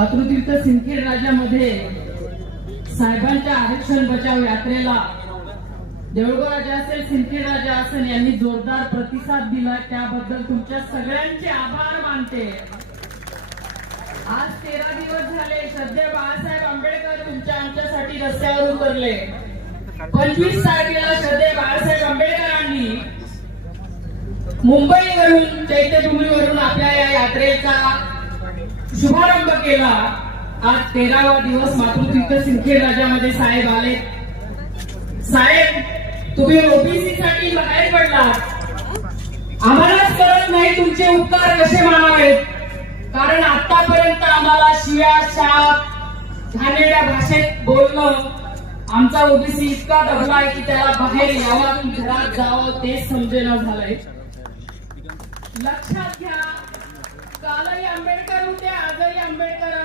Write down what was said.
मातृतीर्थ सिंदखेड राज्यामध्ये साहेबांच्या आरक्षण बचाव यात्रेला देऊळगाव राजा असेल, सिंदखेड राजा असेल यांनी जोरदार प्रतिसाद दिला, त्याबद्दल तुमच्या सगळ्यांचे आभार मानते। आज 13 दिवस झाले श्रद्धेय बाळासाहेब आंबेडकर आमच्यासाठी रस्त्यावर उतरले। 25 तारखेला श्रद्धेय बाळासाहेब आंबेडकरांनी मुंबईवरून चैत्यभूमीवरून आपल्या या यात्रेचा शुभारंभ केला। आज 13वा दिवस मातृतीर्थ सिंदखेड राज्यामध्ये साहेब आले। साहेब, तुम्ही ओबीसी साठी बाहेर पडलात, आम्हालाच कळत नाही तुमचे उपकार कसे मानावेत, कारण आतापर्यंत आम्हाला शिव्या शाप घाणेरड्या भाषेत बोलणं आमचा ओबीसी इतका दबलाय की त्याला बाहेर यावं घरात जावं ते समजेना झालंय। लक्षात घ्या, कालही आंबेडकर होते, आजही आंबेडकर